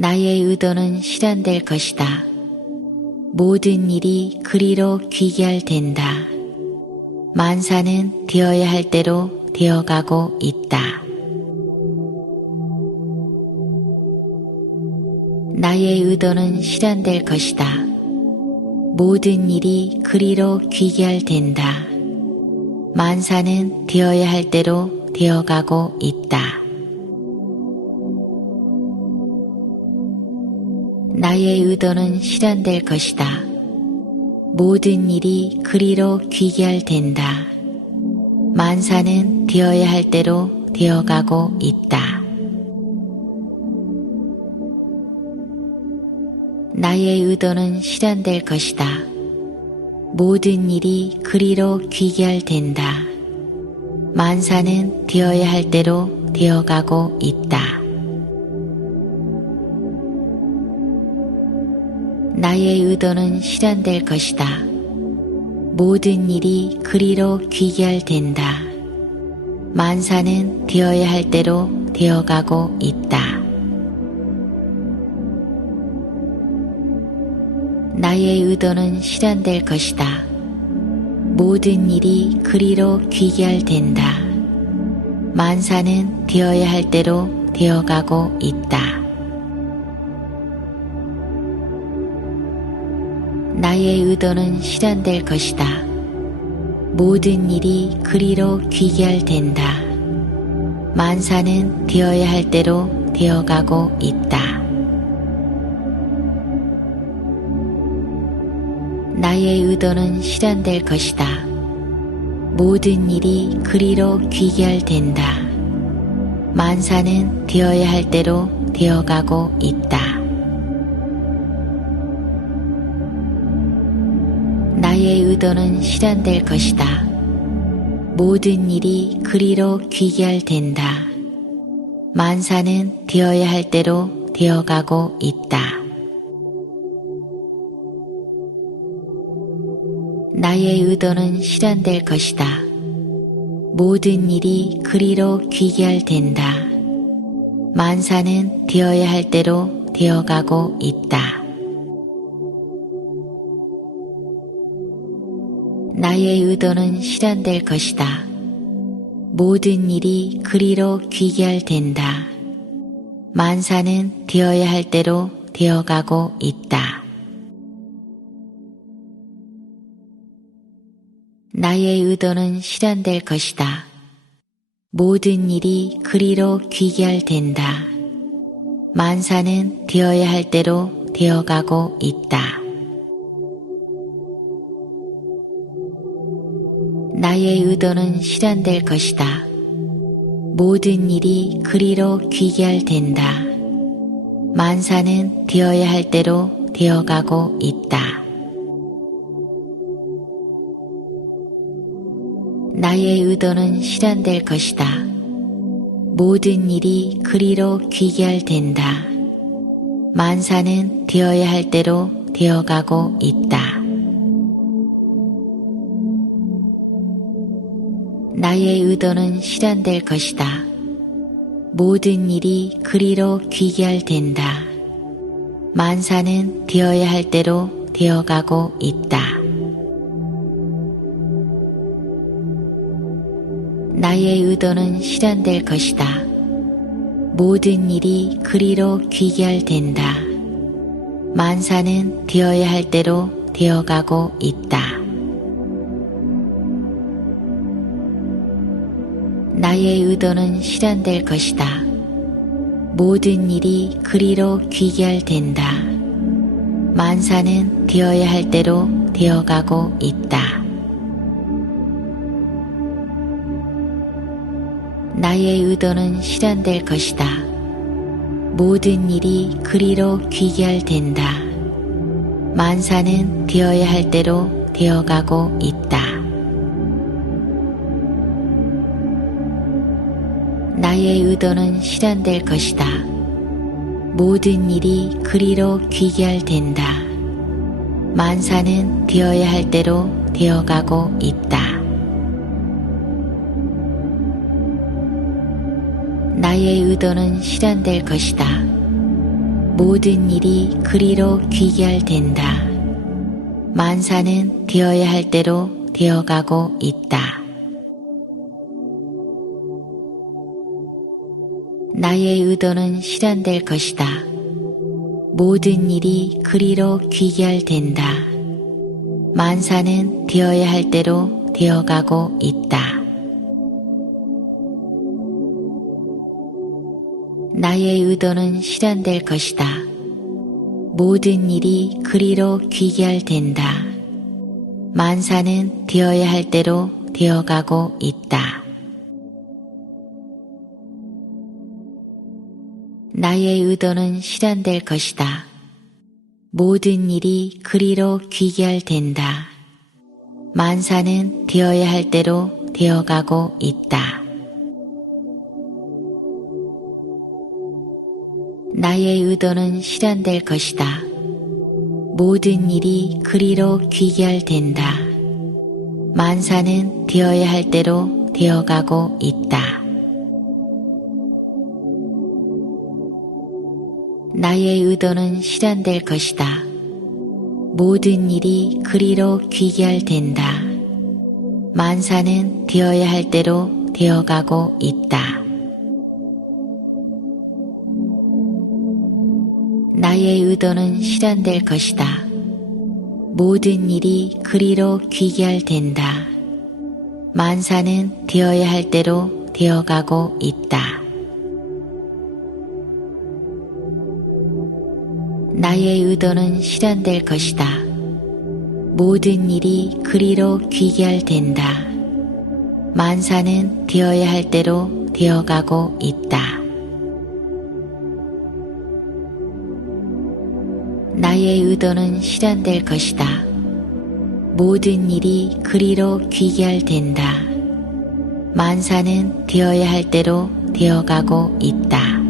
나의 의도는 실현될 것이다. 모든 일이 그리로 귀결된다. 만사는 되어야 할 대로 되어가고 있다. 나의 의도는 실현될 것이다. 모든 일이 그리로 귀결된다. 만사는 되어야 할 대로 되어가고 있다. 나의 의도는 실현될 것이다. 모든 일이 그리로 귀결된다. 만사는 되어야 할 대로 되어가고 있다. 나의 의도는 실현될 것이다. 모든 일이 그리로 귀결된다. 만사는 되어야 할 대로 되어가고 있다. 나의 의도는 실현될 것이다. 모든 일이 그리로 귀결된다. 만사는 되어야 할 대로 되어가고 있다. 나의 의도는 실현될 것이다. 모든 일이 그리로 귀결된다. 만사는 되어야 할 대로 되어가고 있다. 나의 의도는 실현될 것이다. 모든 일이 그리로 귀결된다. 만사는 되어야 할 대로 되어가고 있다. 나의 의도는 실현될 것이다. 모든 일이 그리로 귀결된다. 만사는 되어야 할 대로 되어가고 있다. 나의 의도는 실현될 것이다. 모든 일이 그리로 귀결된다. 만사는 되어야 할 대로 되어가고 있다. 나의 의도는 실현될 것이다. 모든 일이 그리로 귀결된다. 만사는 되어야 할 대로 되어가고 있다. 나의 의도는 실현될 것이다. 모든 일이 그리로 귀결된다. 만사는 되어야 할 대로 되어가고 있다. 나의 의도는 실현될 것이다. 모든 일이 그리로 귀결된다. 만사는 되어야 할 대로 되어가고 있다. 나의 의도는 실현될 것이다. 모든 일이 그리로 귀결된다. 만사는 되어야 할 대로 되어가고 있다. 나의 의도는 실현될 것이다. 모든 일이 그리로 귀결된다. 만사는 되어야 할 대로 되어가고 있다. 나의 의도는 실현될 것이다. 모든 일이 그리로 귀결된다. 만사는 되어야 할 대로 되어가고 있다. 나의 의도는 실현될 것이다. 모든 일이 그리로 귀결된다. 만사는 되어야 할 대로 되어가고 있다. 나의 의도는 실현될 것이다. 모든 일이 그리로 귀결된다. 만사는 되어야 할 대로 되어가고 있다. 나의 의도는 실현될 것이다. 모든 일이 그리로 귀결된다. 만사는 되어야 할 대로 되어가고 있다. 나의 의도는 실현될 것이다. 모든 일이 그리로 귀결된다. 만사는 되어야 할 대로 되어가고 있다. 나의 의도는 실현될 것이다. 모든 일이 그리로 귀결된다. 만사는 되어야 할 대로 되어가고 있다. 나의 의도는 실현될 것이다. 모든 일이 그리로 귀결된다. 만사는 되어야 할 대로 되어가고 있다. 나의 의도는 실현될 것이다. 모든 일이 그리로 귀결된다. 만사는 되어야 할 대로 되어가고 있다. 나의 의도는 실현될 것이다. 모든 일이 그리로 귀결된다. 만사는 되어야 할 대로 되어가고 있다. 나의 의도는 실현될 것이다. 모든 일이 그리로 귀결된다. 만사는 되어야 할 대로 되어가고 있다. 나의 의도는 실현될 것이다. 모든 일이 그리로 귀결된다. 만사는 되어야 할 대로 되어가고 있다. 나의 의도는 실현될 것이다. 모든 일이 그리로 귀결된다. 만사는 되어야 할 대로 되어가고 있다. 나의 의도는 실현될 것이다. 모든 일이 그리로 귀결된다. 만사는 되어야 할 대로 되어가고 있다. 나의 의도는 실현될 것이다. 모든 일이 그리로 귀결된다. 만사는 되어야 할 대로 되어가고 있다.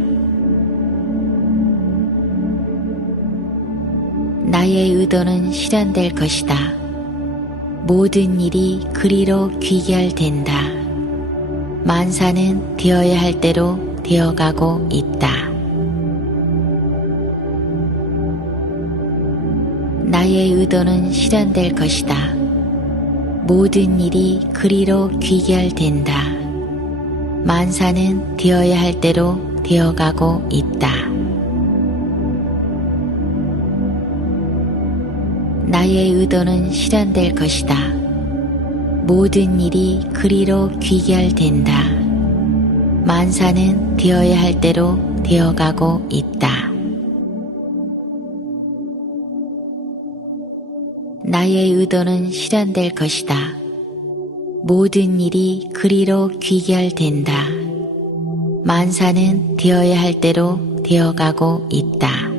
나의 의도는 실현될 것이다. 모든 일이 그리로 귀결된다. 만사는 되어야 할 대로 되어가고 있다. 나의 의도는 실현될 것이다. 모든 일이 그리로 귀결된다. 만사는 되어야 할 대로 되어가고 있다. 나의 의도는 실현될 것이다. 모든 일이 그리로 귀결된다. 만사는 되어야 할 대로 되어가고 있다. 나의 의도는 실현될 것이다. 모든 일이 그리로 귀결된다. 만사는 되어야 할 대로 되어가고 있다.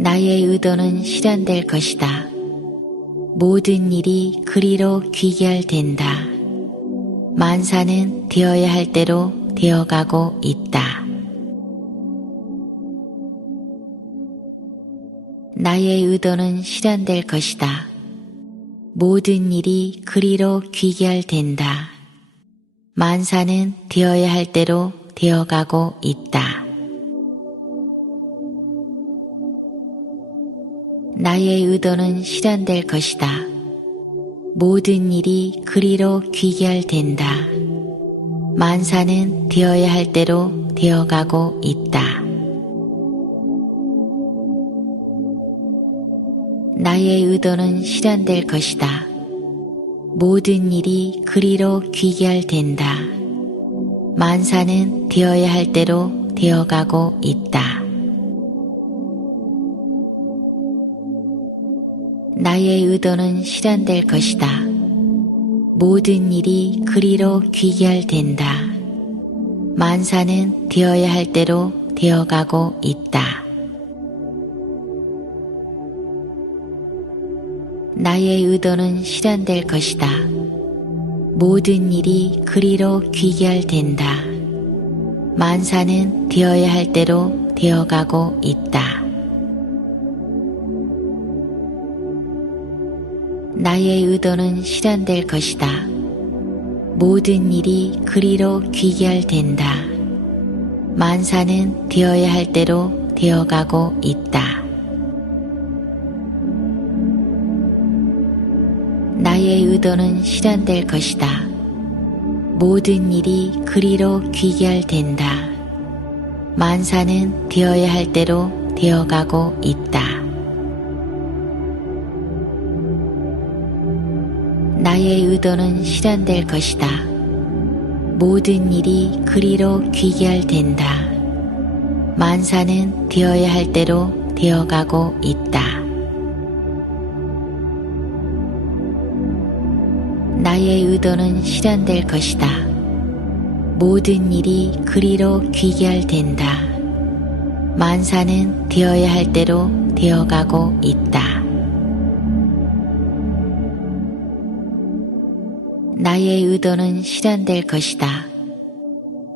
나의 의도는 실현될 것이다. 모든 일이 그리로 귀결된다. 만사는 되어야 할 대로 되어가고 있다. 나의 의도는 실현될 것이다. 모든 일이 그리로 귀결된다. 만사는 되어야 할 대로 되어가고 있다. 나의 의도는 실현될 것이다. 모든 일이 그리로 귀결된다. 만사는 되어야 할 대로 되어가고 있다. 나의 의도는 실현될 것이다. 모든 일이 그리로 귀결된다. 만사는 되어야 할 대로 되어가고 있다. 나의 의도는 실현될 것이다. 모든 일이 그리로 귀결된다. 만사는 되어야 할 대로 되어가고 있다. 나의 의도는 실현될 것이다. 모든 일이 그리로 귀결된다. 만사는 되어야 할 대로 되어가고 있다. 나의 의도는 실현될 것이다. 모든 일이 그리로 귀결된다. 만사는 되어야 할 대로 되어가고 있다. 나의 의도는 실현될 것이다. 모든 일이 그리로 귀결된다. 만사는 되어야 할 대로 되어가고 있다. 나의 의도는 실현될 것이다. 모든 일이 그리로 귀결된다. 만사는 되어야 할 대로 되어가고 있다. 나의 의도는 실현될 것이다. 모든 일이 그리로 귀결된다. 만사는 되어야 할 대로 되어가고 있다. 나의 의도는 실현될 것이다.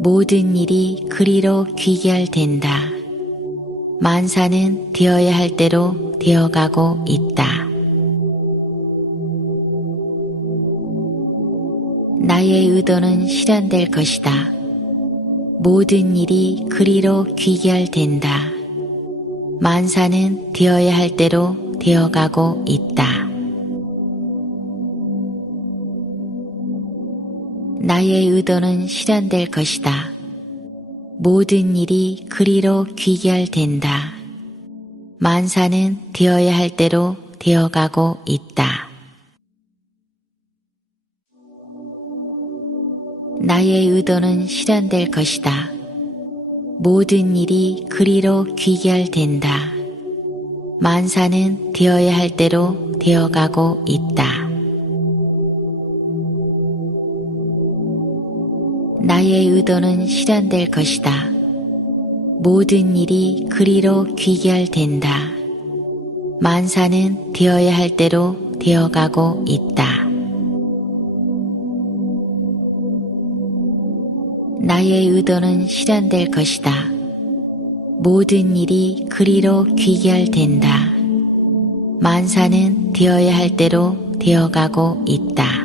모든 일이 그리로 귀결된다. 만사는 되어야 할 대로 되어가고 있다. 나의 의도는 실현될 것이다. 모든 일이 그리로 귀결된다. 만사는 되어야 할 대로 되어가고 있다. 나의 의도는 실현될 것이다. 모든 일이 그리로 귀결된다. 만사는 되어야 할 대로 되어가고 있다. 나의 의도는 실현될 것이다. 모든 일이 그리로 귀결된다. 만사는 되어야 할 대로 되어가고 있다. 나의 의도는 실현될 것이다. 모든 일이 그리로 귀결된다. 만사는 되어야 할 대로 되어가고 있다. 나의 의도는 실현될 것이다. 모든 일이 그리로 귀결된다. 만사는 되어야 할 대로 되어가고 있다.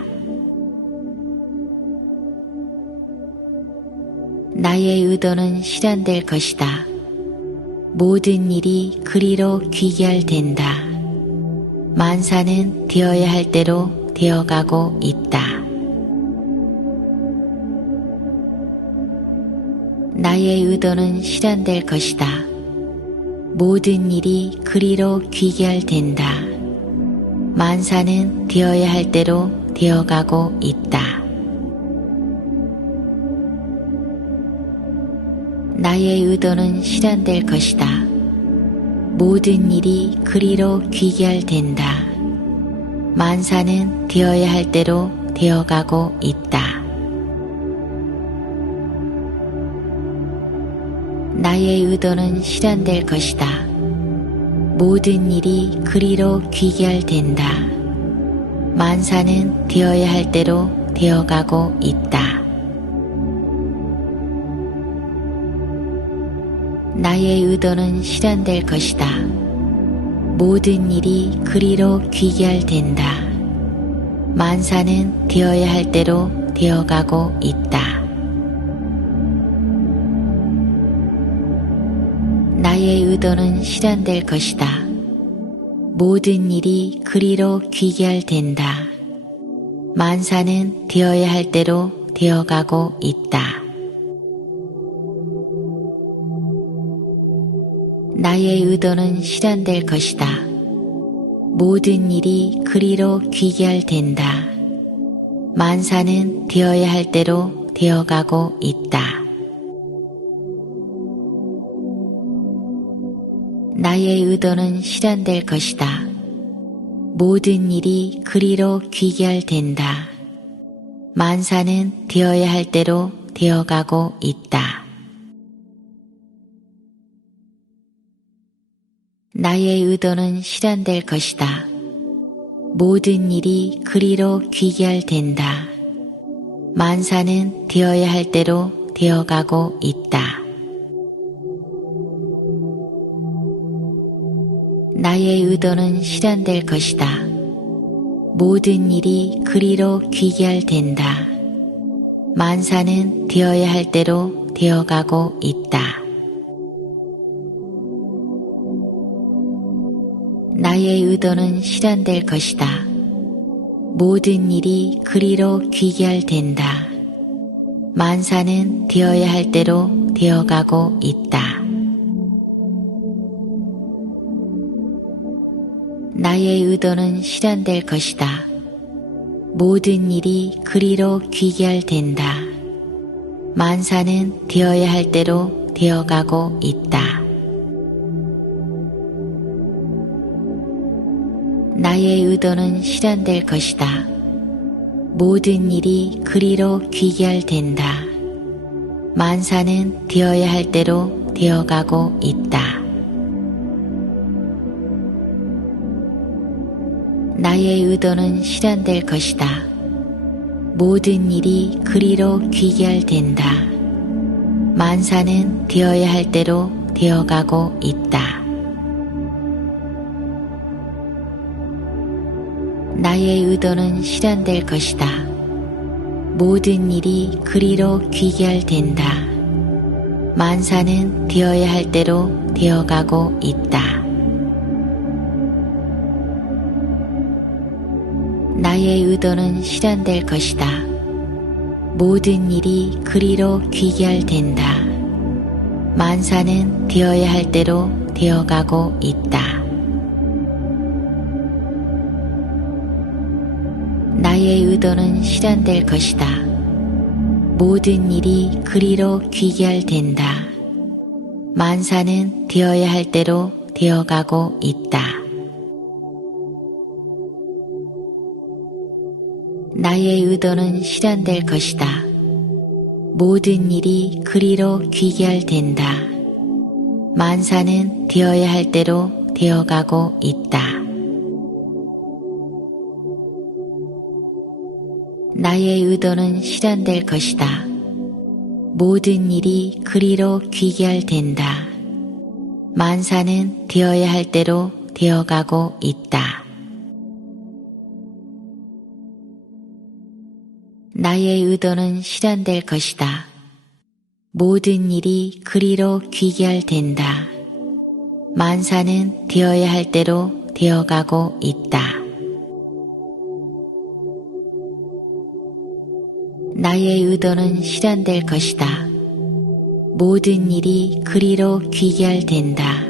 나의 의도는 실현될 것이다. 모든 일이 그리로 귀결된다. 만사는 되어야 할 대로 되어가고 있다. 나의 의도는 실현될 것이다. 모든 일이 그리로 귀결된다. 만사는 되어야 할 대로 되어가고 있다. 나의 의도는 실현될 것이다. 모든 일이 그리로 귀결된다. 만사는 되어야 할 대로 되어가고 있다. 나의 의도는 실현될 것이다. 모든 일이 그리로 귀결된다. 만사는 되어야 할 대로 되어가고 있다. 나의 의도는 실현될 것이다. 모든 일이 그리로 귀결된다. 만사는 되어야 할 대로 되어가고 있다. 나의 의도는 실현될 것이다. 모든 일이 그리로 귀결된다. 만사는 되어야 할 대로 되어가고 있다. 나의 의도는 실현될 것이다. 모든 일이 그리로 귀결된다. 만사는 되어야 할 대로 되어가고 있다. 나의 의도는 실현될 것이다. 모든 일이 그리로 귀결된다. 만사는 되어야 할 대로 되어가고 있다. 나의 의도는 실현될 것이다. 모든 일이 그리로 귀결된다. 만사는 되어야 할 대로 되어가고 있다. 나의 의도는 실현될 것이다. 모든 일이 그리로 귀결된다. 만사는 되어야 할 대로 되어가고 있다. 나의 의도는 실현될 것이다. 모든 일이 그리로 귀결된다. 만사는 되어야 할 대로 되어가고 있다. 나의 의도는 실현될 것이다. 모든 일이 그리로 귀결된다. 만사는 되어야 할 대로 되어가고 있다. 나의 의도는 실현될 것이다. 모든 일이 그리로 귀결된다. 만사는 되어야 할 대로 되어가고 있다. 나의 의도는 실현될 것이다. 모든 일이 그리로 귀결된다. 만사는 되어야 할 대로 되어가고 있다. 나의 의도는 실현될 것이다. 모든 일이 그리로 귀결된다. 만사는 되어야 할 대로 되어가고 있다. 나의 의도는 실현될 것이다. 모든 일이 그리로 귀결된다. 만사는 되어야 할 대로 되어가고 있다. 나의 의도는 실현될 것이다. 모든 일이 그리로 귀결된다. 만사는 되어야 할 대로 되어가고 있다. 나의 의도는 실현될 것이다. 모든 일이 그리로 귀결된다. 만사는 되어야 할 대로 되어가고 있다. 나의 의도는 실현될 것이다. 모든 일이 그리로 귀결된다. 만사는 되어야 할 대로 되어가고 있다. 나의 의도는 실현될 것이다. 모든 일이 그리로 귀결된다. 만사는 되어야 할 대로 되어가고 있다. 나의 의도는 실현될 것이다. 모든 일이 그리로 귀결된다.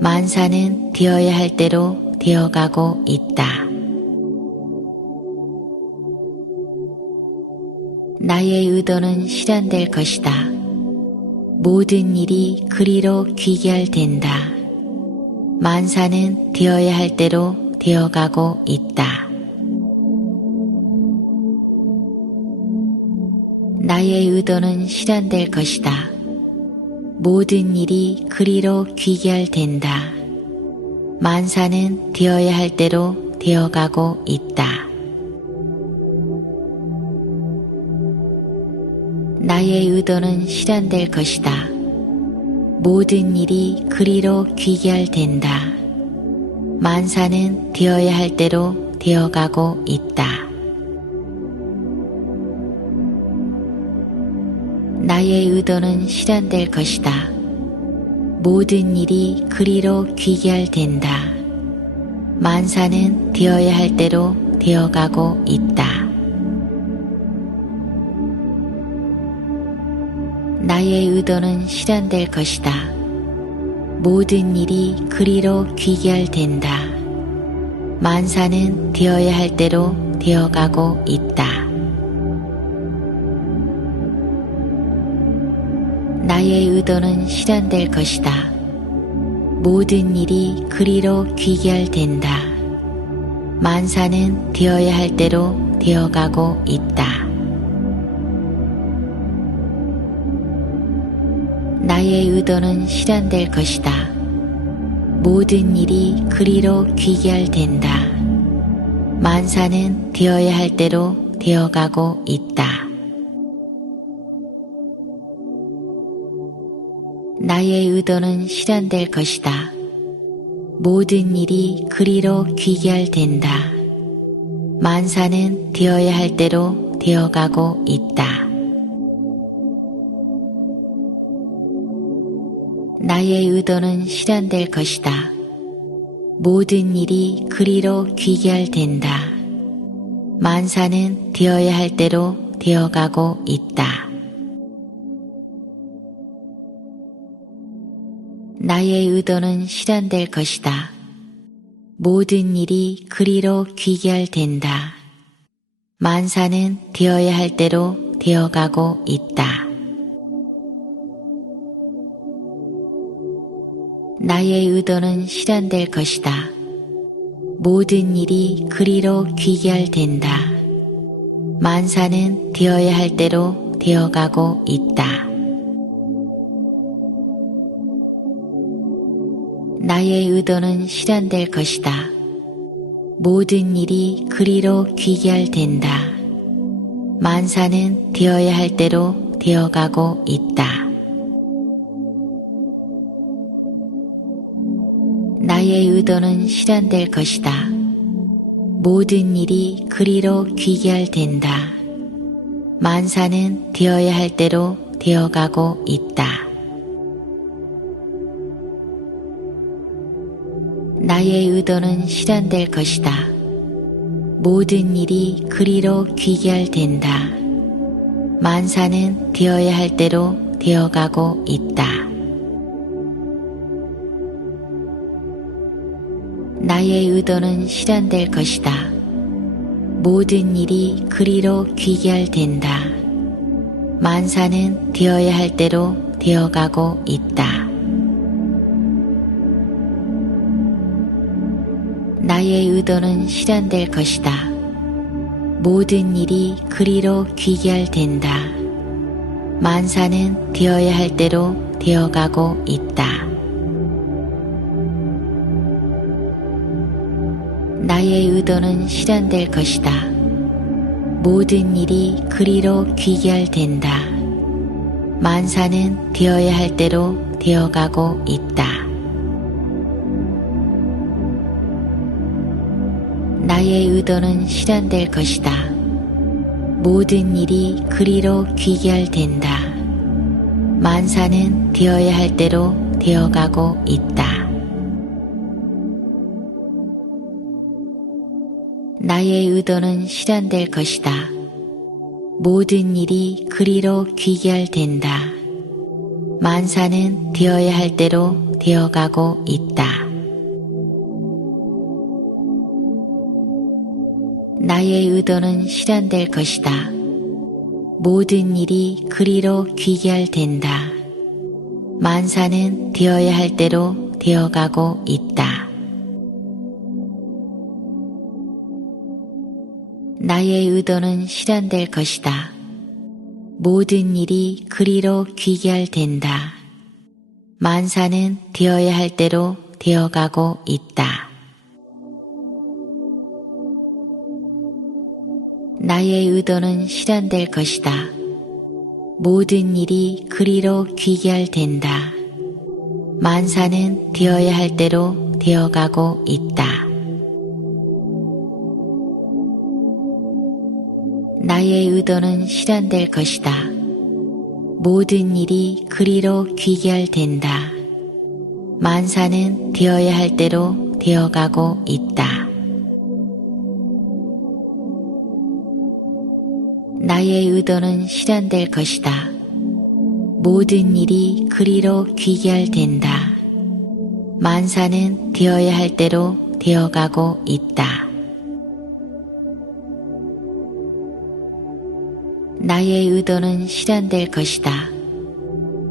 만사는 되어야 할 대로 되어가고 있다. 나의 의도는 실현될 것이다. 모든 일이 그리로 귀결된다. 만사는 되어야 할 대로 되어가고 있다. 나의 의도는 실현될 것이다. 모든 일이 그리로 귀결된다. 만사는 되어야 할 대로 되어가고 있다. 나의 의도는 실현될 것이다. 모든 일이 그리로 귀결된다. 만사는 되어야 할 대로 되어가고 있다. 나의 의도는 실현될 것이다. 모든 일이 그리로 귀결된다. 만사는 되어야 할 대로 되어가고 있다. 나의 의도는 실현될 것이다. 모든 일이 그리로 귀결된다. 만사는 되어야 할 대로 되어가고 있다. 나의 의도는 실현될 것이다. 모든 일이 그리로 귀결된다. 만사는 되어야 할 대로 되어가고 있다. 나의 의도는 실현될 것이다. 모든 일이 그리로 귀결된다. 만사는 되어야 할 대로 되어가고 있다. 나의 의도는 실현될 것이다. 모든 일이 그리로 귀결된다. 만사는 되어야 할 대로 되어가고 있다. 나의 의도는 실현될 것이다. 모든 일이 그리로 귀결된다. 만사는 되어야 할 대로 되어가고 있다. 나의 의도는 실현될 것이다. 모든 일이 그리로 귀결된다. 만사는 되어야 할 대로 되어가고 있다. 나의 의도는 실현될 것이다. 모든 일이 그리로 귀결된다. 만사는 되어야 할 대로 되어가고 있다. 나의 의도는 실현될 것이다. 모든 일이 그리로 귀결된다. 만사는 되어야 할 대로 되어가고 있다. 나의 의도는 실현될 것이다. 모든 일이 그리로 귀결된다. 만사는 되어야 할 대로 되어가고 있다. 나의 의도는 실현될 것이다. 모든 일이 그리로 귀결된다. 만사는 되어야 할 대로 되어가고 있다. 나의 의도는 실현될 것이다. 모든 일이 그리로 귀결된다. 만사는 되어야 할 대로 되어가고 있다. 나의 의도는 실현될 것이다. 모든 일이 그리로 귀결된다. 만사는 되어야 할 대로 되어가고 있다. 나의 의도는 실현될 것이다. 모든 일이 그리로 귀결된다. 만사는 되어야 할 대로 되어가고 있다. 나의 의도는 실현될 것이다. 모든 일이 그리로 귀결된다. 만사는 되어야 할 대로 되어가고 있다. 나의 의도는 실현될 것이다. 모든 일이 그리로 귀결된다. 만사는 되어야 할 대로 되어가고 있다. 나의 의도는 실현될 것이다. 모든 일이 그리로 귀결된다. 만사는 되어야 할 대로 되어가고 있다. 나의 의도는 실현될 것이다. 모든 일이 그리로 귀결된다. 만사는 되어야 할 대로 되어가고 있다. 나의 의도는 실현될 것이다. 모든 일이 그리로 귀결된다. 만사는 되어야 할 대로 되어가고 있다. 나의 의도는 실현될 것이다. 모든 일이 그리로 귀결된다. 만사는 되어야 할 대로 되어가고 있다. 나의 의도는 실현될 것이다. 모든 일이 그리로 귀결된다. 만사는 되어야 할 대로 되어가고 있다. 나의 의도는 실현될 것이다.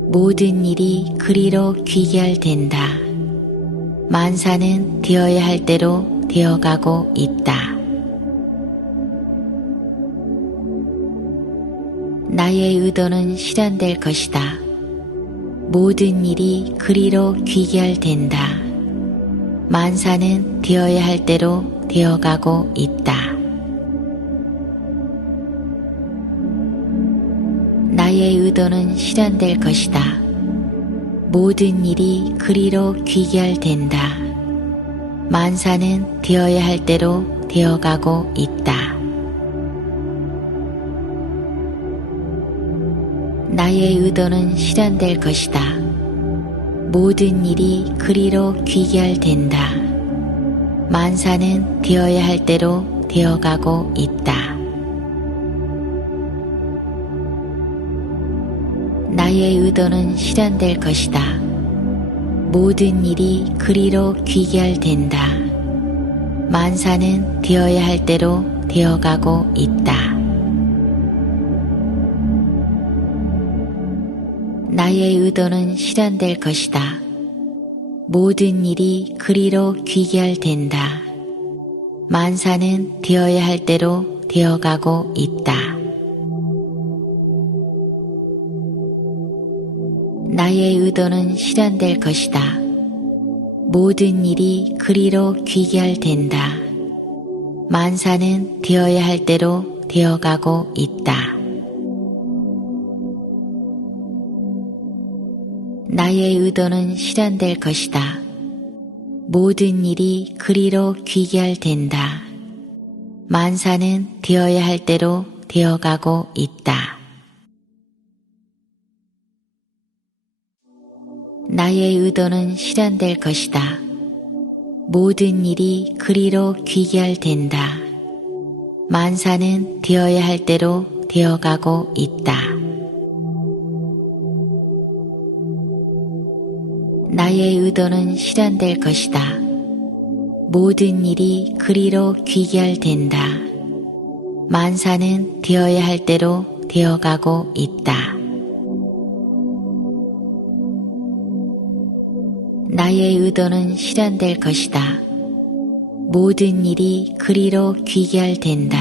모든 일이 그리로 귀결된다. 만사는 되어야 할 대로 되어가고 있다. 나의 의도는 실현될 것이다. 모든 일이 그리로 귀결된다. 만사는 되어야 할 대로 되어가고 있다. 나의 의도는 실현될 것이다. 모든 일이 그리로 귀결된다. 만사는 되어야 할 대로 되어가고 있다. 나의 의도는 실현될 것이다. 모든 일이 그리로 귀결된다. 만사는 되어야 할 대로 되어가고 있다. 나의 의도는 실현될 것이다. 모든 일이 그리로 귀결된다. 만사는 되어야 할 대로 되어가고 있다. 나의 의도는 실현될 것이다. 모든 일이 그리로 귀결된다. 만사는 되어야 할 대로 되어가고 있다. 나의 의도는 실현될 것이다. 모든 일이 그리로 귀결된다. 만사는 되어야 할 대로 되어가고 있다. 나의 의도는 실현될 것이다. 모든 일이 그리로 귀결된다. 만사는 되어야 할 대로 되어가고 있다. 나의 의도는 실현될 것이다. 모든 일이 그리로 귀결된다. 만사는 되어야 할 대로 되어가고 있다. 나의 의도는 실현될 것이다. 모든 일이 그리로 귀결된다. 만사는 되어야 할 대로 되어가고 있다. 나의 의도는 실현될 것이다. 모든 일이 그리로 귀결된다.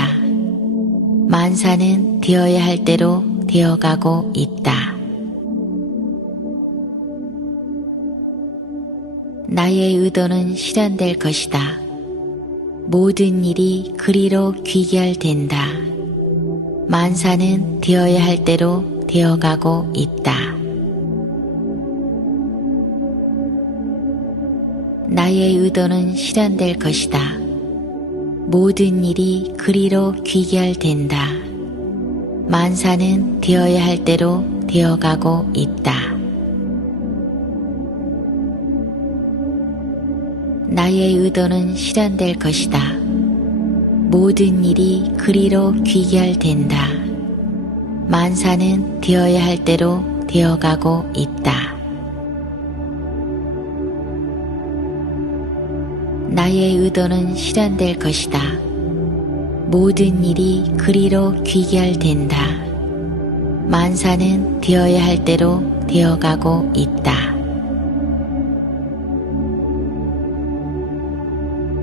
만사는 되어야 할 대로 되어가고 있다. 나의 의도는 실현될 것이다. 모든 일이 그리로 귀결된다. 만사는 되어야 할 대로 되어가고 있다. 나의 의도는 실현될 것이다. 모든 일이 그리로 귀결된다. 만사는 되어야 할 대로 되어가고 있다. 나의 의도는 실현될 것이다. 모든 일이 그리로 귀결된다. 만사는 되어야 할 대로 되어가고 있다. 나의 의도는 실현될 것이다. 모든 일이 그리로 귀결된다. 만사는 되어야 할 대로 되어가고 있다.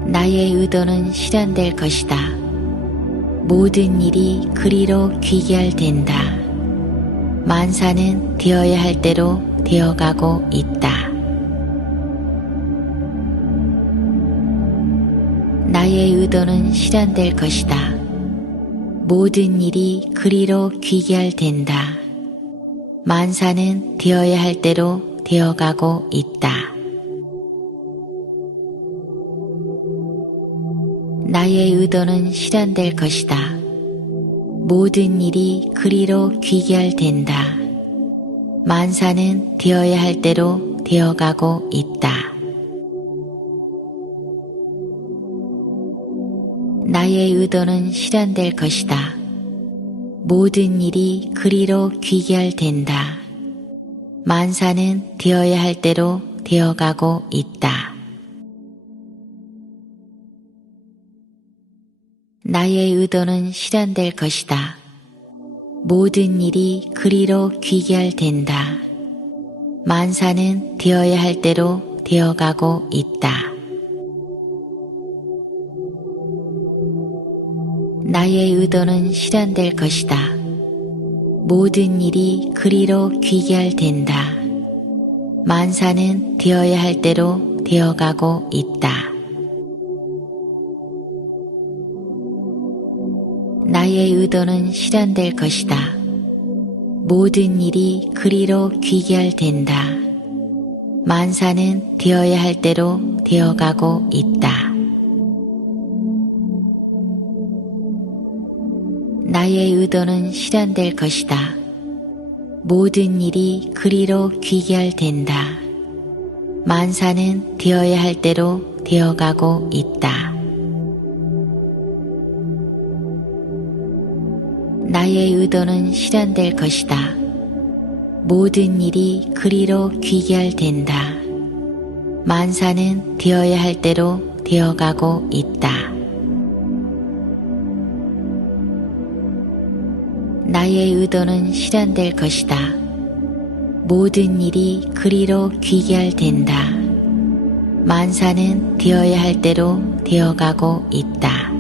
나의 의도는 실현될 것이다. 모든 일이 그리로 귀결된다. 만사는 되어야 할 대로 되어가고 있다. 나의 의도는 실현될 것이다. 모든 일이 그리로 귀결된다. 만사는 되어야 할 대로 되어가고 있다. 나의 의도는 실현될 것이다. 모든 일이 그리로 귀결된다. 만사는 되어야 할 대로 되어가고 있다. 나의 의도는 실현될 것이다. 모든 일이 그리로 귀결된다. 만사는 되어야 할 대로 되어가고 있다. 나의 의도는 실현될 것이다. 모든 일이 그리로 귀결된다. 만사는 되어야 할 대로 되어가고 있다. 나의 의도는 실현될 것이다. 모든 일이 그리로 귀결된다. 만사는 되어야 할 대로 되어가고 있다. 나의 의도는 실현될 것이다. 모든 일이 그리로 귀결된다. 만사는 되어야 할 대로 되어가고 있다. 나의 의도는 실현될 것이다. 모든 일이 그리로 귀결된다. 만사는 되어야 할 대로 되어가고 있다. 나의 의도는 실현될 것이다. 모든 일이 그리로 귀결된다. 만사는 되어야 할 대로 되어가고 있다. 나의 의도는 실현될 것이다. 모든 일이 그리로 귀결된다. 만사는 되어야 할 대로 되어가고 있다.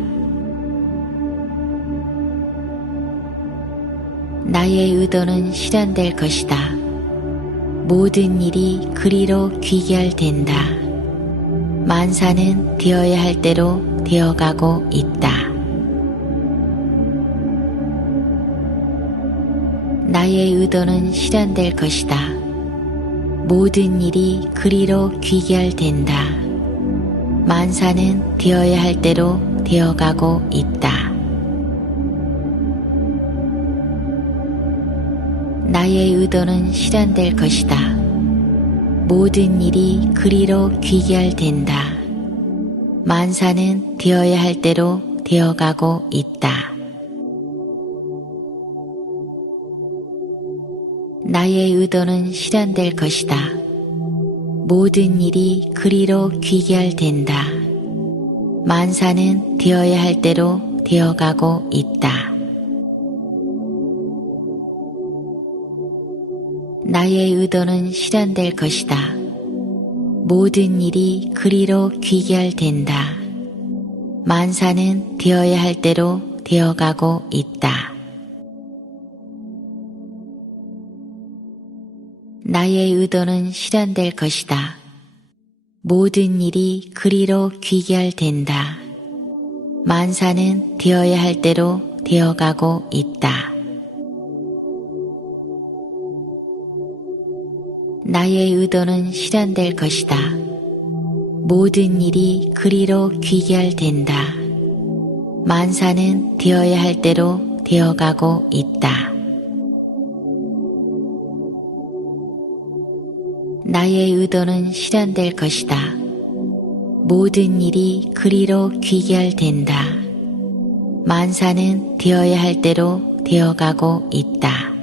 나의 의도는 실현될 것이다. 모든 일이 그리로 귀결된다. 만사는 되어야 할 대로 되어가고 있다. 나의 의도는 실현될 것이다. 모든 일이 그리로 귀결된다. 만사는 되어야 할 대로 되어가고 있다. 나의 의도는 실현될 것이다. 모든 일이 그리로 귀결된다. 만사는 되어야 할 대로 되어가고 있다. 나의 의도는 실현될 것이다. 모든 일이 그리로 귀결된다. 만사는 되어야 할 대로 되어가고 있다. 나의 의도는 실현될 것이다. 모든 일이 그리로 귀결된다. 만사는 되어야 할 대로 되어가고 있다. 나의 의도는 실현될 것이다. 모든 일이 그리로 귀결된다. 만사는 되어야 할 대로 되어가고 있다. 나의 의도는 실현될 것이다. 모든 일이 그리로 귀결된다. 만사는 되어야 할 대로 되어가고 있다. 나의 의도는 실현될 것이다. 모든 일이 그리로 귀결된다. 만사는 되어야 할 대로 되어가고 있다.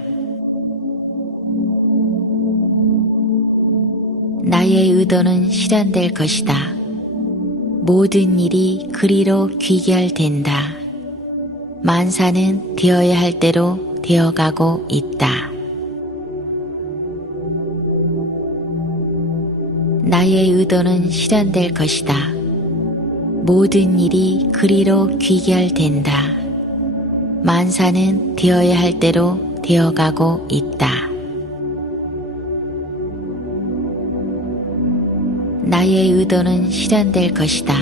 나의 의도는 실현될 것이다. 모든 일이 그리로 귀결된다. 만사는 되어야 할 대로 되어가고 있다. 나의 의도는 실현될 것이다. 모든 일이 그리로 귀결된다. 만사는 되어야 할 대로 되어가고 있다. 나의 의도는 실현될 것이다.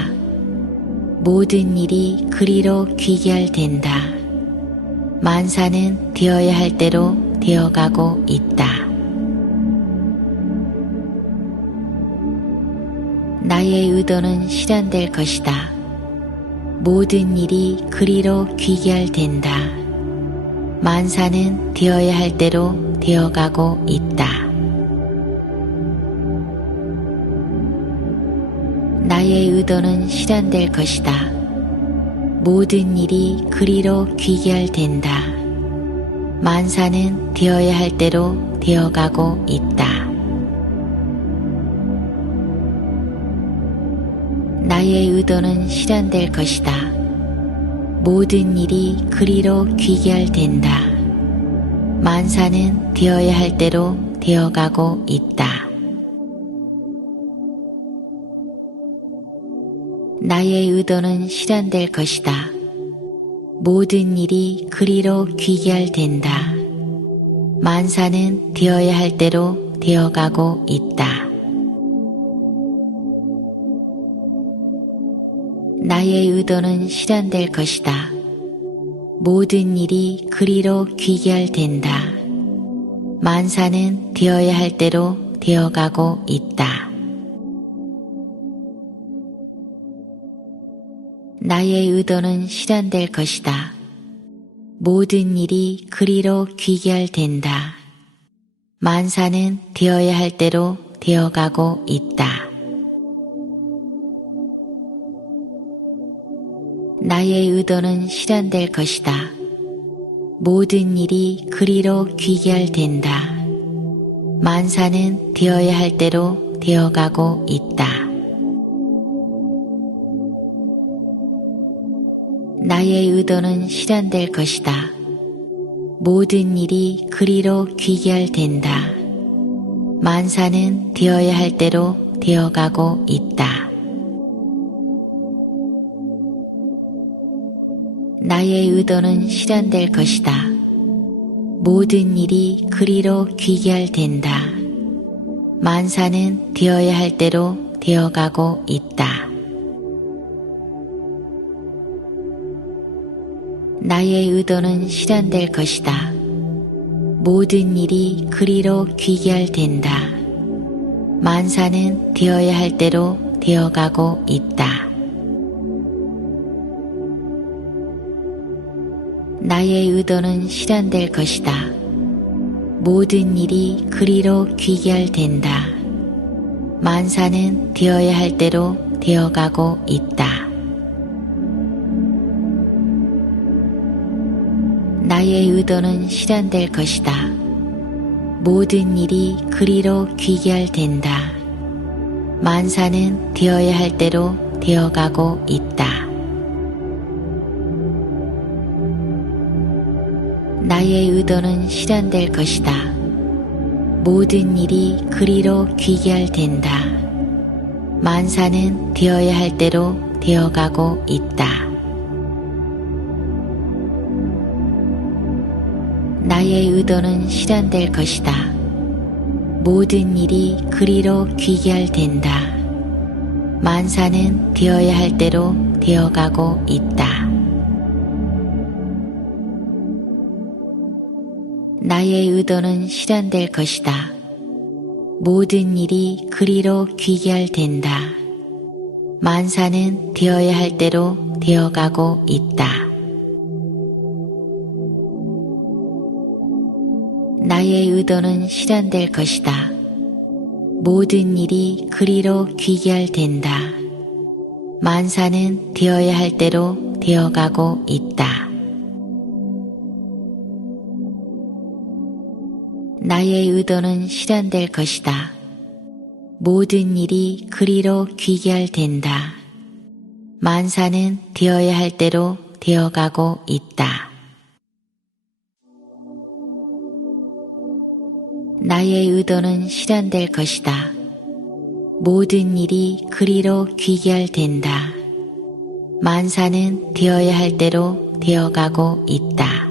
모든 일이 그리로 귀결된다. 만사는 되어야 할 대로 되어가고 있다. 나의 의도는 실현될 것이다. 모든 일이 그리로 귀결된다. 만사는 되어야 할 대로 되어가고 있다. 나의 의도는 실현될 것이다. 모든 일이 그리로 귀결된다. 만사는 되어야 할 대로 되어가고 있다. 나의 의도는 실현될 것이다. 모든 일이 그리로 귀결된다. 만사는 되어야 할 대로 되어가고 있다. 나의 의도는 실현될 것이다. 모든 일이 그리로 귀결된다. 만사는 되어야 할 대로 되어가고 있다. 나의 의도는 실현될 것이다. 모든 일이 그리로 귀결된다. 만사는 되어야 할 대로 되어가고 있다. 나의 의도는 실현될 것이다. 모든 일이 그리로 귀결된다. 만사는 되어야 할 대로 되어가고 있다. 나의 의도는 실현될 것이다. 모든 일이 그리로 귀결된다. 만사는 되어야 할 대로 되어가고 있다. 나의 의도는 실현될 것이다. 모든 일이 그리로 귀결된다. 만사는 되어야 할 대로 되어가고 있다. 나의 의도는 실현될 것이다. 모든 일이 그리로 귀결된다. 만사는 되어야 할 대로 되어가고 있다. 나의 의도는 실현될 것이다. 모든 일이 그리로 귀결된다. 만사는 되어야 할 대로 되어가고 있다. 나의 의도는 실현될 것이다. 모든 일이 그리로 귀결된다. 만사는 되어야 할 대로 되어가고 있다. 나의 의도는 실현될 것이다. 모든 일이 그리로 귀결된다. 만사는 되어야 할 대로 되어가고 있다. 나의 의도는 실현될 것이다. 모든 일이 그리로 귀결된다. 만사는 되어야 할 대로 되어가고 있다. 나의 의도는 실현될 것이다. 모든 일이 그리로 귀결된다. 만사는 되어야 할 대로 되어가고 있다. 나의 의도는 실현될 것이다. 모든 일이 그리로 귀결된다. 만사는 되어야 할 대로 되어가고 있다. 나의 의도는 실현될 것이다. 모든 일이 그리로 귀결된다. 만사는 되어야 할 대로 되어가고 있다. 나의 의도는 실현될 것이다. 모든 일이 그리로 귀결된다. 만사는 되어야 할 대로 되어가고 있다. 나의 의도는 실현될 것이다. 모든 일이 그리로 귀결된다. 만사는 되어야 할 대로 되어가고 있다.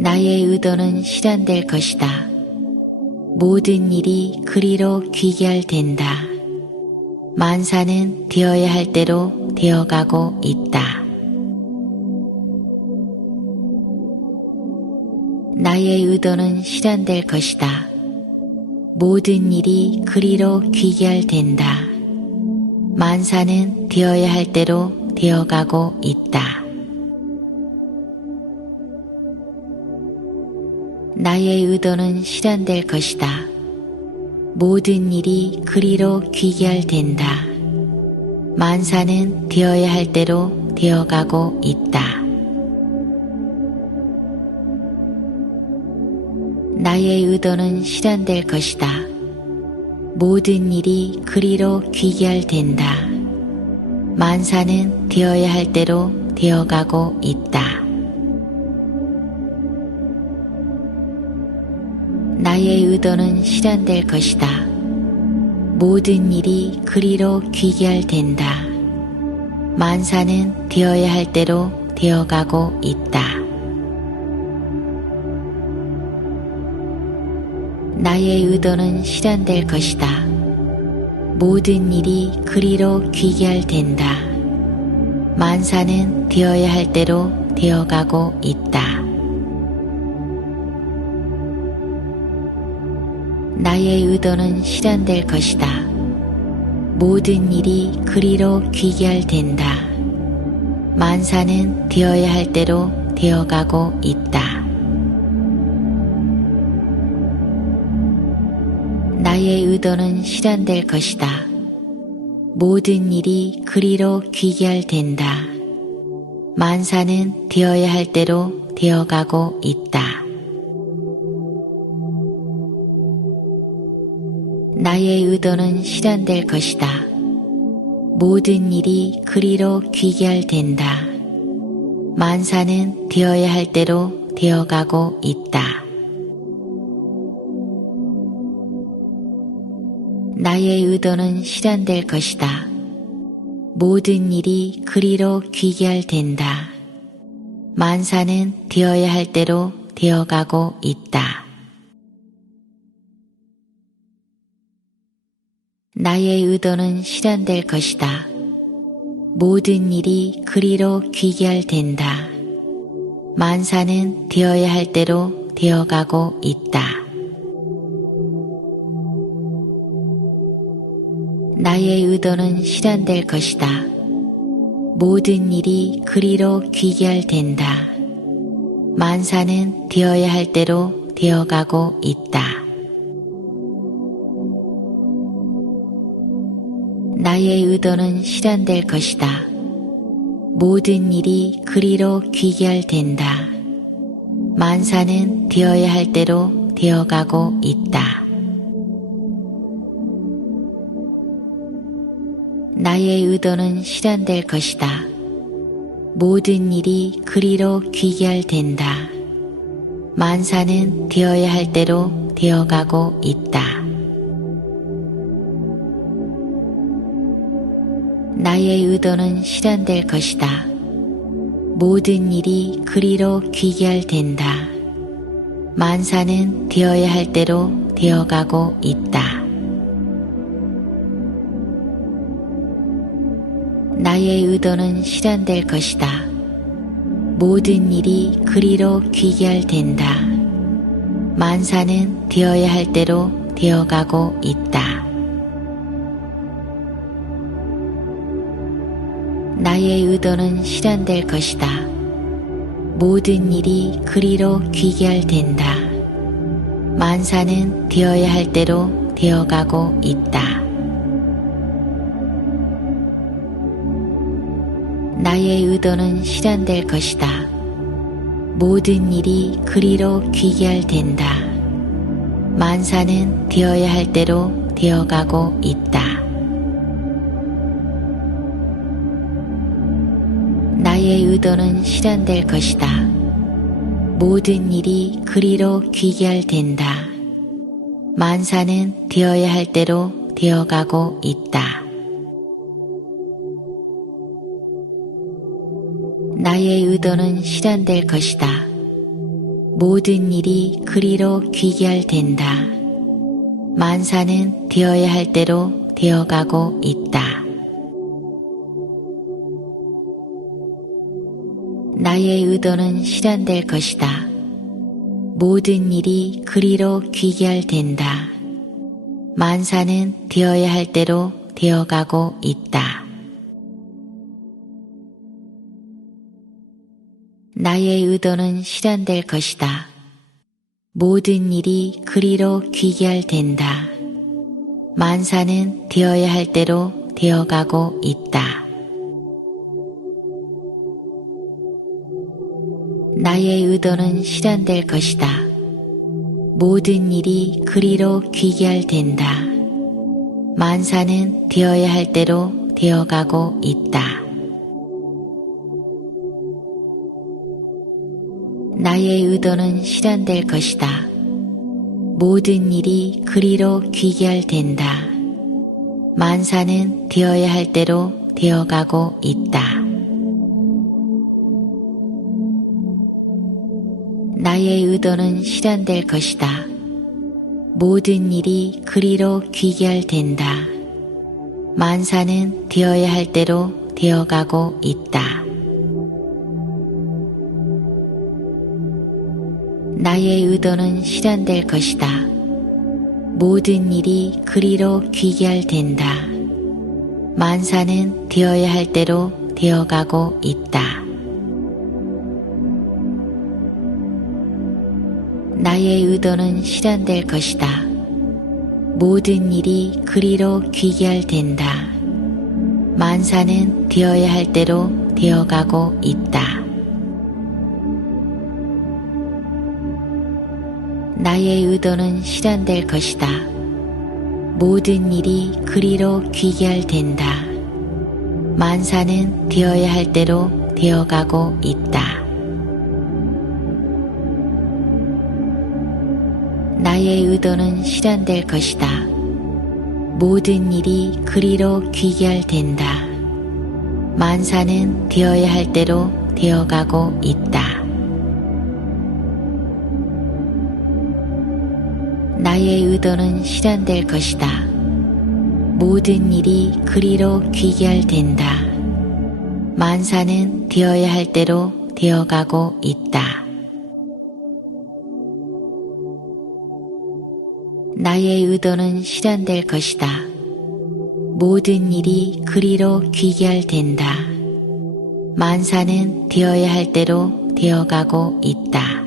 나의 의도는 실현될 것이다. 모든 일이 그리로 귀결된다. 만사는 되어야 할 대로 되어가고 있다. 나의 의도는 실현될 것이다. 모든 일이 그리로 귀결된다. 만사는 되어야 할 대로 되어가고 있다. 나의 의도는 실현될 것이다. 모든 일이 그리로 귀결된다. 만사는 되어야 할 대로 되어가고 있다. 나의 의도는 실현될 것이다. 모든 일이 그리로 귀결된다. 만사는 되어야 할 대로 되어가고 있다. 나의 의도는 실현될 것이다. 모든 일이 그리로 귀결된다. 만사는 되어야 할 대로 되어가고 있다. 나의 의도는 실현될 것이다. 모든 일이 그리로 귀결된다. 만사는 되어야 할 대로 되어가고 있다. 나의 의도는 실현될 것이다. 모든 일이 그리로 귀결된다. 만사는 되어야 할 대로 되어가고 있다. 나의 의도는 실현될 것이다. 모든 일이 그리로 귀결된다. 만사는 되어야 할 대로 되어가고 있다. 나의 의도는 실현될 것이다. 모든 일이 그리로 귀결된다. 만사는 되어야 할 대로 되어가고 있다. 나의 의도는 실현될 것이다. 모든 일이 그리로 귀결된다. 만사는 되어야 할 대로 되어가고 있다. 나의 의도는 실현될 것이다. 모든 일이 그리로 귀결된다. 만사는 되어야 할 대로 되어가고 있다. 나의 의도는 실현될 것이다. 모든 일이 그리로 귀결된다. 만사는 되어야 할 대로 되어가고 있다. 나의 의도는 실현될 것이다. 모든 일이 그리로 귀결된다. 만사는 되어야 할 대로 되어가고 있다. 나의 의도는 실현될 것이다. 모든 일이 그리로 귀결된다. 만사는 되어야 할 대로 되어가고 있다. 나의 의도는 실현될 것이다. 모든 일이 그리로 귀결된다. 만사는 되어야 할 대로 되어가고 있다. 나의 의도는 실현될 것이다. 모든 일이 그리로 귀결된다. 만사는 되어야 할 대로 되어가고 있다. 나의 의도는 실현될 것이다. 모든 일이 그리로 귀결된다. 만사는 되어야 할 대로 되어가고 있다. 나의 의도는 실현될 것이다. 모든 일이 그리로 귀결된다. 만사는 되어야 할 대로 되어가고 있다. 나의 의도는 실현될 것이다. 모든 일이 그리로 귀결된다. 만사는 되어야 할 대로 되어가고 있다. 나의 의도는 실현될 것이다. 모든 일이 그리로 귀결된다. 만사는 되어야 할 대로 되어가고 있다. 나의 의도는 실현될 것이다. 모든 일이 그리로 귀결된다. 만사는 되어야 할 대로 되어가고 있다. 나의 의도는 실현될 것이다. 모든 일이 그리로 귀결된다. 만사는 되어야 할 대로 되어가고 있다. 나의 의도는 실현될 것이다. 모든 일이 그리로 귀결된다. 만사는 되어야 할 대로 되어가고 있다. 나의 의도는 실현될 것이다. 모든 일이 그리로 귀결된다. 만사는 되어야 할 대로 되어가고 있다. 나의 의도는 실현될 것이다. 모든 일이 그리로 귀결된다. 만사는 되어야 할 대로 되어가고 있다. 나의 의도는 실현될 것이다. 모든 일이 그리로 귀결된다. 만사는 되어야 할 대로 되어가고 있다. 나의 의도는 실현될 것이다. 모든 일이 그리로 귀결된다. 만사는 되어야 할 대로 되어가고 있다. 나의 의도는 실현될 것이다. 모든 일이 그리로 귀결된다. 만사는 되어야 할 대로 되어가고 있다. 나의 의도는 실현될 것이다. 모든 일이 그리로 귀결된다. 만사는 되어야 할 대로 되어가고 있다. 나의 의도는 실현될 것이다. 모든 일이 그리로 귀결된다. 만사는 되어야 할 대로 되어가고 있다. 나의 의도는 실현될 것이다. 모든 일이 그리로 귀결된다. 만사는 되어야 할 대로 되어가고 있다.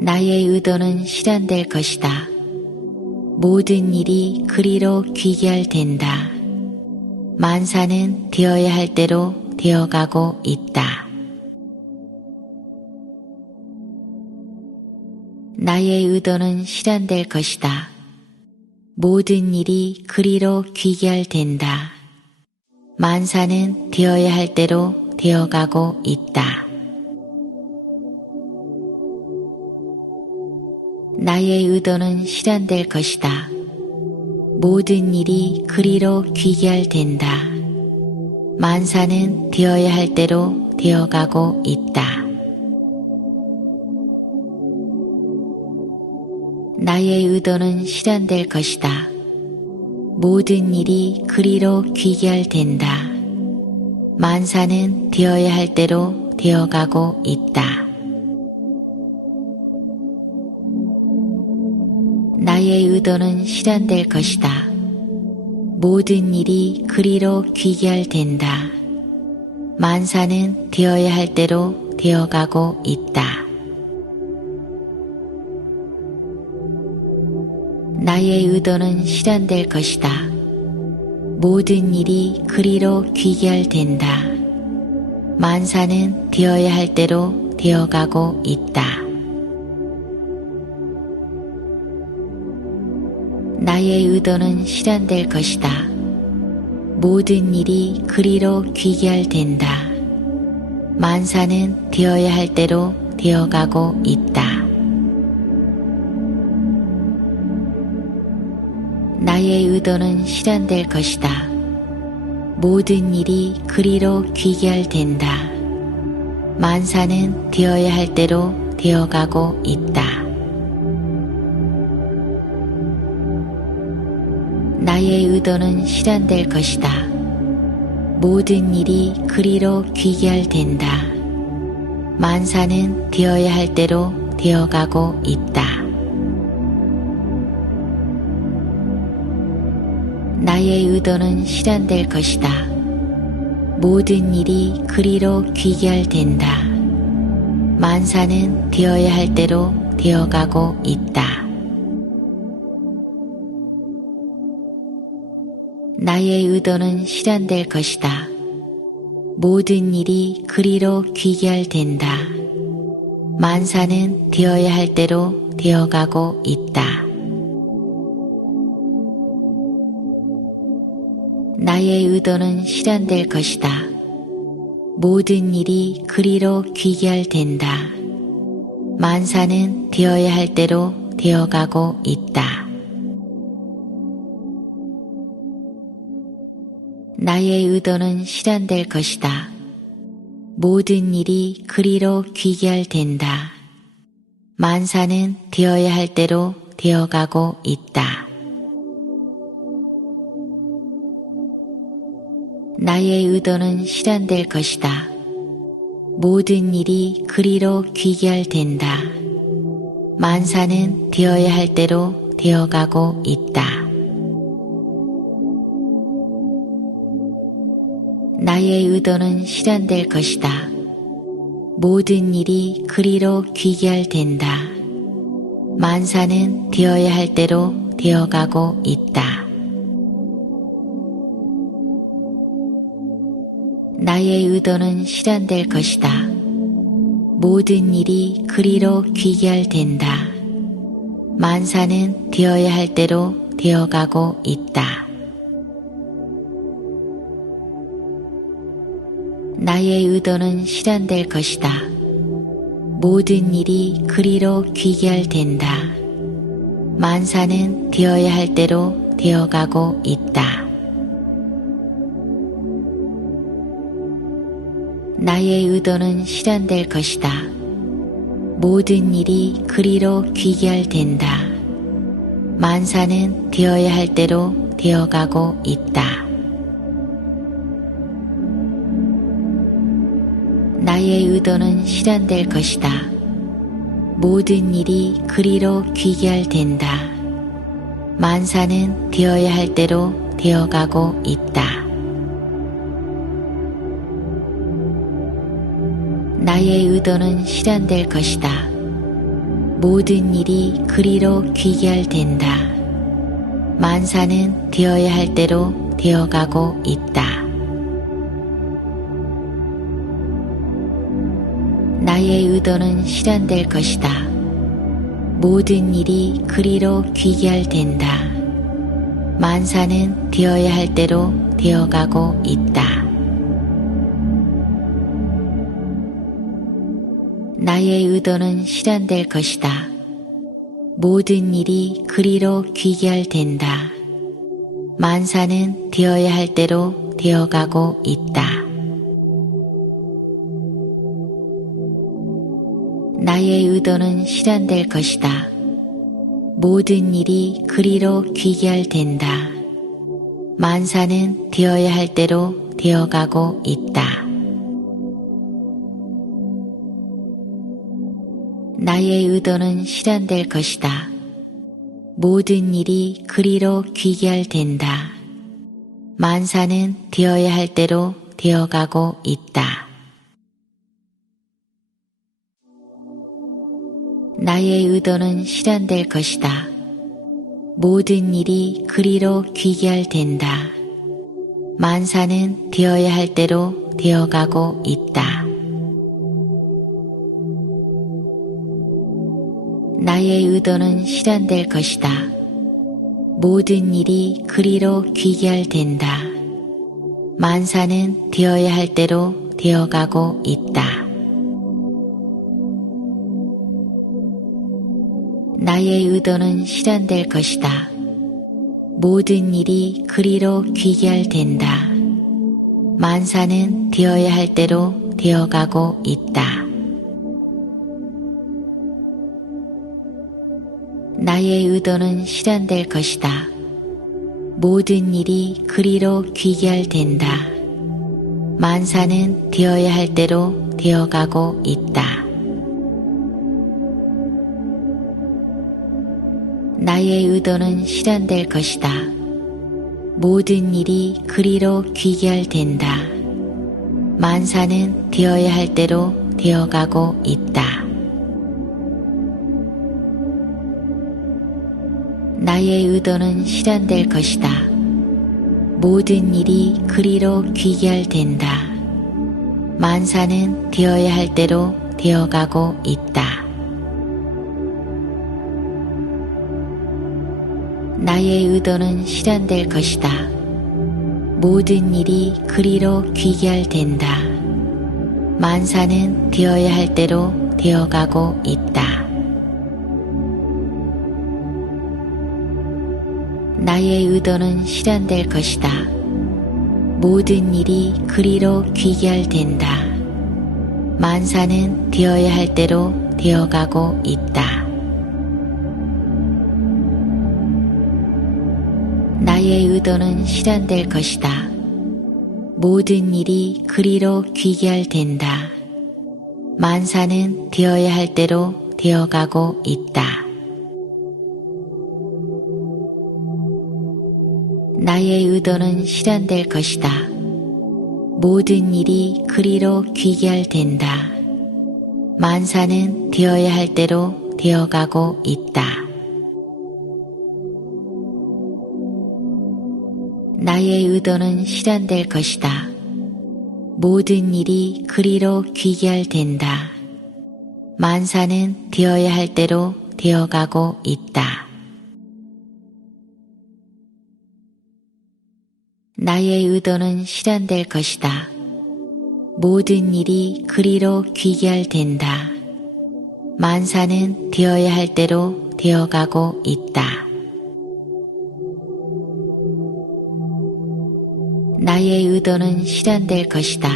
나의 의도는 실현될 것이다. 모든 일이 그리로 귀결된다. 만사는 되어야 할 대로 되어가고 있다. 나의 의도는 실현될 것이다. 모든 일이 그리로 귀결된다. 만사는 되어야 할 대로 되어가고 있다. 나의 의도는 실현될 것이다. 모든 일이 그리로 귀결된다. 만사는 되어야 할 대로 되어가고 있다. 나의 의도는 실현될 것이다. 모든 일이 그리로 귀결된다. 만사는 되어야 할 대로 되어가고 있다. 나의 의도는 실현될 것이다. 모든 일이 그리로 귀결된다. 만사는 되어야 할 대로 되어가고 있다. 나의 의도는 실현될 것이다. 모든 일이 그리로 귀결된다. 만사는 되어야 할 대로 되어가고 있다. 나의 의도는 실현될 것이다. 모든 일이 그리로 귀결된다. 만사는 되어야 할 대로 되어가고 있다. 나의 의도는 실현될 것이다. 모든 일이 그리로 귀결된다. 만사는 되어야 할 대로 되어가고 있다. 나의 의도는 실현될 것이다. 모든 일이 그리로 귀결된다. 만사는 되어야 할 대로 되어가고 있다. 나의 의도는 실현될 것이다. 모든 일이 그리로 귀결된다. 만사는 되어야 할 대로 되어가고 있다. 나의 의도는 실현될 것이다. 모든 일이 그리로 귀결된다. 만사는 되어야 할 대로 되어가고 있다. 나의 의도는 실현될 것이다. 모든 일이 그리로 귀결된다. 만사는 되어야 할 대로 되어가고 있다. 나의 의도는 실현될 것이다. 모든 일이 그리로 귀결된다. 만사는 되어야 할 대로 되어가고 있다. 나의 의도는 실현될 것이다. 모든 일이 그리로 귀결된다. 만사는 되어야 할 대로 되어가고 있다. 나의 의도는 실현될 것이다. 모든 일이 그리로 귀결된다. 만사는 되어야 할 대로 되어가고 있다. 나의 의도는 실현될 것이다. 모든 일이 그리로 귀결된다. 만사는 되어야 할 대로 되어가고 있다. 나의 의도는 실현될 것이다. 모든 일이 그리로 귀결된다. 만사는 되어야 할 대로 되어가고 있다. 나의 의도는 실현될 것이다. 모든 일이 그리로 귀결된다. 만사는 되어야 할 대로 되어가고 있다. 나의 의도는 실현될 것이다. 모든 일이 그리로 귀결된다. 만사는 되어야 할 대로 되어가고 있다. 나의 의도는 실현될 것이다. 모든 일이 그리로 귀결된다. 만사는 되어야 할 대로 되어가고 있다. 나의 의도는 실현될 것이다. 모든 일이 그리로 귀결된다. 만사는 되어야 할 대로 되어가고 있다. 나의 의도는 실현될 것이다. 모든 일이 그리로 귀결된다. 만사는 되어야 할 대로 되어가고 있다. 나의 의도는 실현될 것이다. 모든 일이 그리로 귀결된다. 만사는 되어야 할 대로 되어가고 있다. 나의 의도는 실현될 것이다. 모든 일이 그리로 귀결된다. 만사는 되어야 할 대로 되어가고 있다. 나의 의도는 실현될 것이다. 모든 일이 그리로 귀결된다. 만사는 되어야 할 대로 되어가고 있다. 나의 의도는 실현될 것이다. 모든 일이 그리로 귀결된다. 만사는 되어야 할 대로 되어가고 있다. 나의 의도는 실현될 것이다. 모든 일이 그리로 귀결된다. 만사는 되어야 할 대로 되어가고 있다. 나의 의도는 실현될 것이다. 모든 일이 그리로 귀결된다. 만사는 되어야 할 대로 되어가고 있다. 나의 의도는 실현될 것이다. 모든 일이 그리로 귀결된다. 만사는 되어야 할 대로 되어가고 있다. 나의 의도는 실현될 것이다. 모든 일이 그리로 귀결된다. 만사는 되어야 할 대로 되어가고 있다. 나의 의도는 실현될 것이다. 모든 일이 그리로 귀결된다. 만사는 되어야 할 대로 되어가고 있다. 나의 의도는 실현될 것이다. 모든 일이 그리로 귀결된다. 만사는 되어야 할 대로 되어가고 있다. 나의 의도는 실현될 것이다. 모든 일이 그리로 귀결된다. 만사는 되어야 할 대로 되어가고 있다. 나의 의도는 실현될 것이다. 모든 일이 그리로 귀결된다. 만사는 되어야 할 대로 되어가고 있다. 나의 의도는 실현될 것이다. 모든 일이 그리로 귀결된다. 만사는 되어야 할 대로 되어가고 있다. 나의 의도는 실현될 것이다. 모든 일이 그리로 귀결된다. 만사는 되어야 할 대로 되어가고 있다. 나의 의도는 실현될 것이다.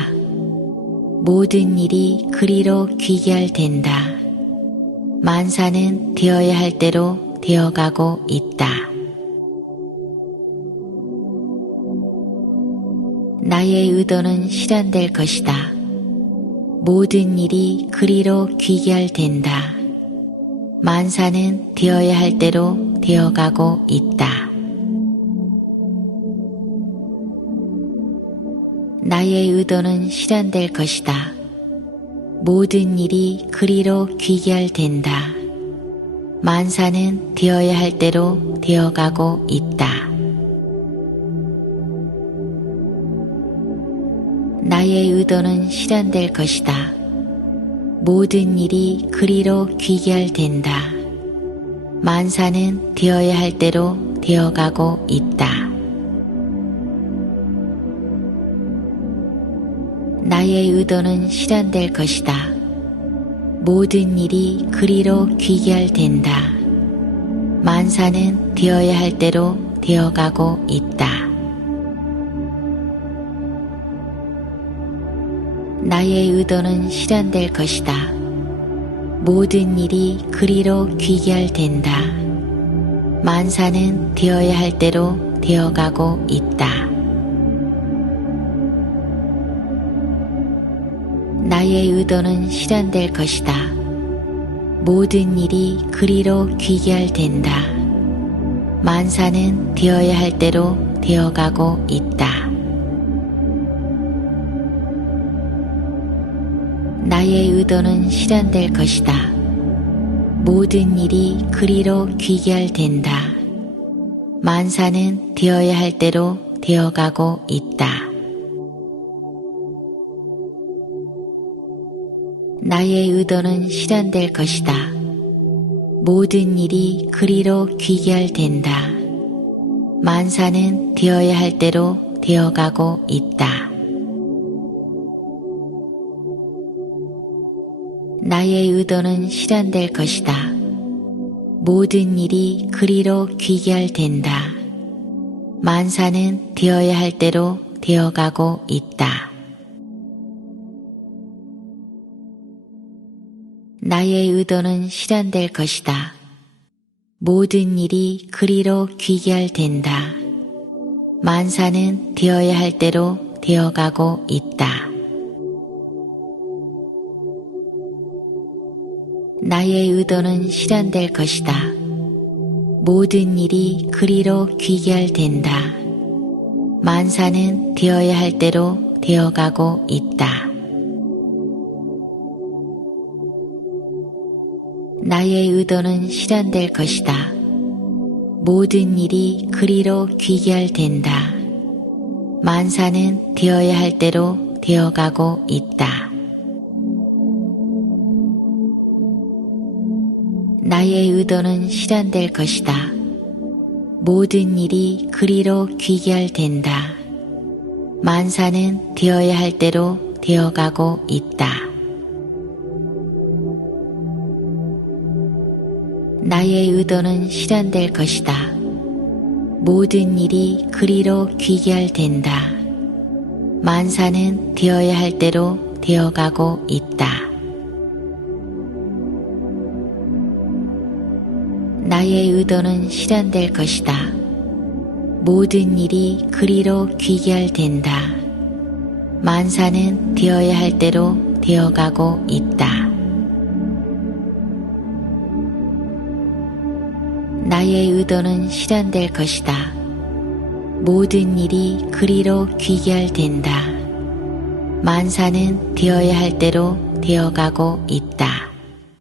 모든 일이 그리로 귀결된다. 만사는 되어야 할 대로 되어가고 있다. 나의 의도는 실현될 것이다. 모든 일이 그리로 귀결된다. 만사는 되어야 할 대로 되어가고 있다. 나의 의도는 실현될 것이다. 모든 일이 그리로 귀결된다. 만사는 되어야 할 대로 되어가고 있다. 나의 의도는 실현될 것이다. 모든 일이 그리로 귀결된다. 만사는 되어야 할 대로 되어가고 있다. 나의 의도는 실현될 것이다. 모든 일이 그리로 귀결된다. 만사는 되어야 할 대로 되어가고 있다. 나의 의도는 실현될 것이다. 모든 일이 그리로 귀결된다. 만사는 되어야 할 대로 되어가고 있다. 나의 의도는 실현될 것이다. 모든 일이 그리로 귀결된다. 만사는 되어야 할 대로 되어가고 있다. 나의 의도는 실현될 것이다. 모든 일이 그리로 귀결된다. 만사는 되어야 할 대로 되어가고 있다. 나의 의도는 실현될 것이다. 모든 일이 그리로 귀결된다. 만사는 되어야 할 대로 되어가고 있다. 나의 의도는 실현될 것이다. 모든 일이 그리로 귀결된다. 만사는 되어야 할 대로 되어가고 있다. 나의 의도는 실현될 것이다. 모든 일이 그리로 귀결된다. 만사는 되어야 할 대로 되어가고 있다. 나의 의도는 실현될 것이다. 모든 일이 그리로 귀결된다. 만사는 되어야 할 대로 되어가고 있다. 나의 의도는 실현될 것이다. 모든 일이 그리로 귀결된다. 만사는 되어야 할 대로 되어가고 있다. 나의 의도는 실현될 것이다. 모든 일이 그리로 귀결된다. 만사는 되어야 할 대로 되어가고 있다. 나의 의도는 실현될 것이다. 모든 일이 그리로 귀결된다. 만사는 되어야 할 대로 되어가고 있다. 나의 의도는 실현될 것이다. 모든 일이 그리로 귀결된다. 만사는 되어야 할 대로 되어가고 있다. 나의 의도는 실현될 것이다. 모든 일이 그리로 귀결된다. 만사는 되어야 할 대로 되어가고 있다.